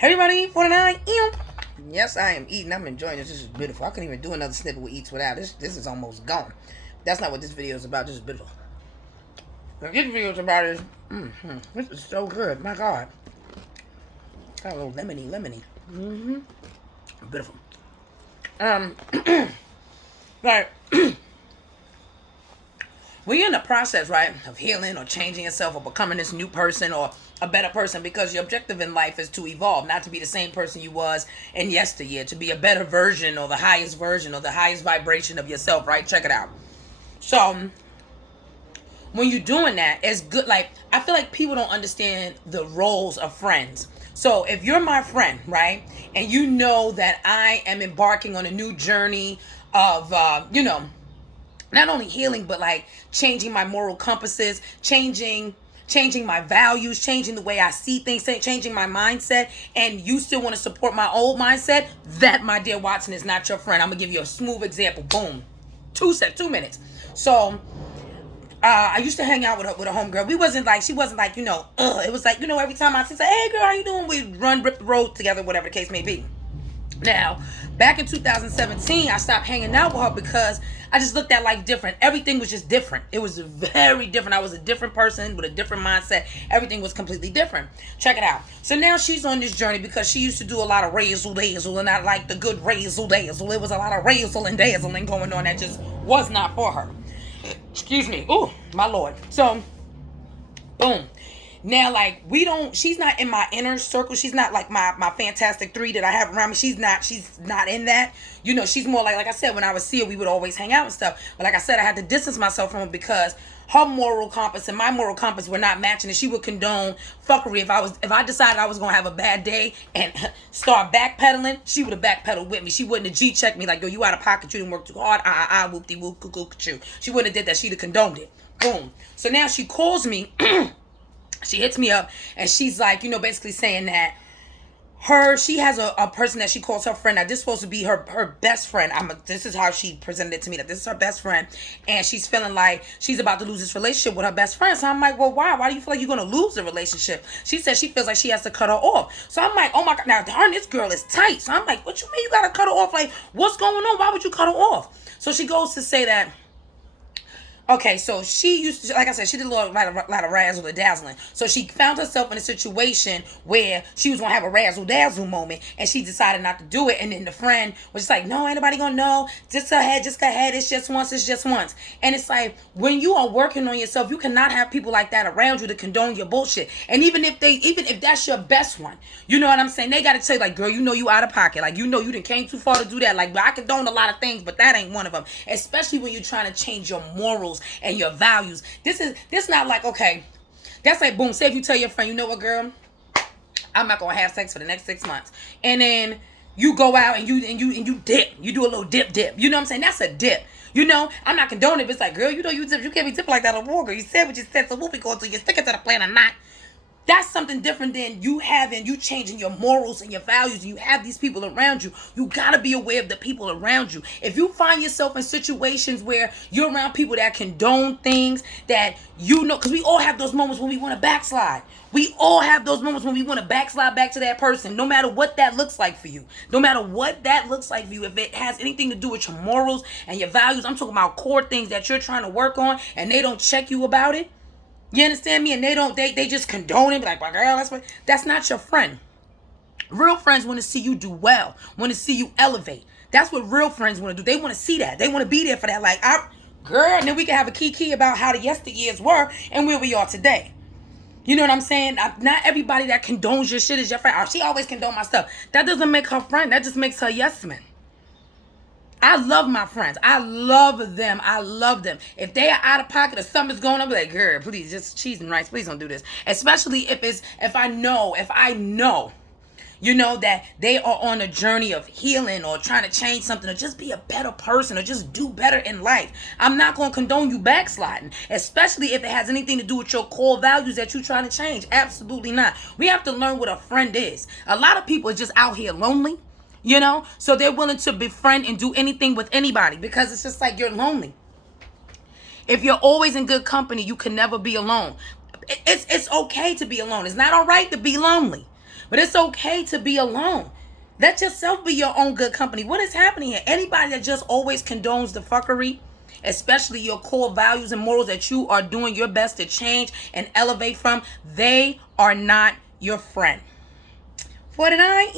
Everybody, 49. Yes, I am eating. I'm enjoying this. This is beautiful. I couldn't even do another snippet with Eats without this. This is almost gone. That's not what this video is about. This is beautiful. What this video is about is, this is so good. My God. Got a little lemony. Beautiful. Like, when you're in the process, right, of healing or changing yourself or becoming this new person or a better person, because your objective in life is to evolve, not to be the same person you was in yesteryear, to be a better version or the highest version or the highest vibration of yourself, right? Check it out. So, when you're doing that, it's good. Like, I feel like people don't understand the roles of friends. So if you're my friend, right, and you know that I am embarking on a new journey of, not only healing, but like changing my moral compasses, changing my values, changing the way I see things, changing my mindset, and you still want to support my old mindset, that, my dear Watson, is not your friend. I'm going to give you a smooth example. Boom. 2 minutes. So, I used to hang out with a homegirl. She wasn't like, it was like, every time I say, hey girl, how you doing? We'd rip the road together, whatever the case may be. Now, back in 2017, I stopped hanging out with her because I just looked at life different. Everything was just different. It was very different. I was a different person with a different mindset. Everything was completely different. Check it out. So now she's on this journey because she used to do a lot of razzle-dazzle, and I like the good razzle-dazzle. It was a lot of razzle and dazzling going on that just was not for her. Excuse me. Ooh, my Lord. So, boom. Now, like, she's not in my inner circle. She's not like my fantastic three that I have around me. She's not in that. She's more like I said, when I would see her, we would always hang out and stuff. But like I said, I had to distance myself from her because her moral compass and my moral compass were not matching, and she would condone fuckery. If I decided I was gonna have a bad day and start backpedaling, she would have backpedaled with me. She wouldn't have G-checked me like, yo, you out of pocket, you didn't work too hard, whoop-de-whoop, cuckoo. She wouldn't have did that. She'd have condoned it. Boom. So now she calls me. She hits me up and she's like, basically saying that she has a person that she calls her friend. Now, this is supposed to be her best friend. This is how she presented it to me, that this is her best friend. And she's feeling like she's about to lose this relationship with her best friend. So I'm like, well, why? Why do you feel like you're going to lose the relationship? She said she feels like she has to cut her off. So I'm like, oh my God, now darn, this girl is tight. So I'm like, what you mean you got to cut her off? Like, what's going on? Why would you cut her off? So she goes to say that, okay, so she used to, like I said, she did a lot of razzle and dazzling. So she found herself in a situation where she was going to have a razzle dazzle moment, and she decided not to do it. And then the friend was just like, no, ain't nobody going to know. Just go ahead. It's just once. And it's like, when you are working on yourself, you cannot have people like that around you to condone your bullshit. And even if that's your best one, you know what I'm saying? They got to tell you, like, girl, you out of pocket. Like, you done came too far to do that. Like, I condone a lot of things, but that ain't one of them. Especially when you're trying to change your morals and your values. This not like, okay, that's like, boom, say if you tell your friend, you know what, girl, I'm not gonna have sex for the next 6 months, and then you go out and you dip, you do a little dip, you know what I'm saying? That's a dip. I'm not condoning it, but it's like, girl, you dip, you can't be dipping like that on war, girl. You said what you said, so we'll be going to you stick it to the plan or not. That's something different than you changing your morals and your values, and you have these people around you. You got to be aware of the people around you. If you find yourself in situations where you're around people that condone things that because we all have those moments when we want to backslide. We all have those moments when we want to backslide back to that person, no matter what that looks like for you. No matter what that looks like for you, if it has anything to do with your morals and your values, I'm talking about core things that you're trying to work on, and they don't check you about it. You understand me? And they just condone it, like, girl, that's not your friend. Real friends want to see you do well, want to see you elevate. That's what real friends want to do. They want to see that. They want to be there for that. Like, girl, and then we can have a kiki about how the yesteryears were and where we are today. You know what I'm saying? Not everybody that condones your shit is your friend. She always condone my stuff. That doesn't make her friend. That just makes her yes man. I love my friends. I love them. If they are out of pocket or something's going on, I'll be like, girl, please, just cheese and rice. Please don't do this. Especially if I know, that they are on a journey of healing or trying to change something or just be a better person or just do better in life. I'm not going to condone you backsliding, especially if it has anything to do with your core values that you're trying to change. Absolutely not. We have to learn what a friend is. A lot of people are just out here lonely. So they're willing to befriend and do anything with anybody because it's just like you're lonely. If you're always in good company, you can never be alone. It's okay to be alone. It's not all right to be lonely. But it's okay to be alone. Let yourself be your own good company. What is happening here? Anybody that just always condones the fuckery, especially your core values and morals that you are doing your best to change and elevate from, they are not your friend. 49,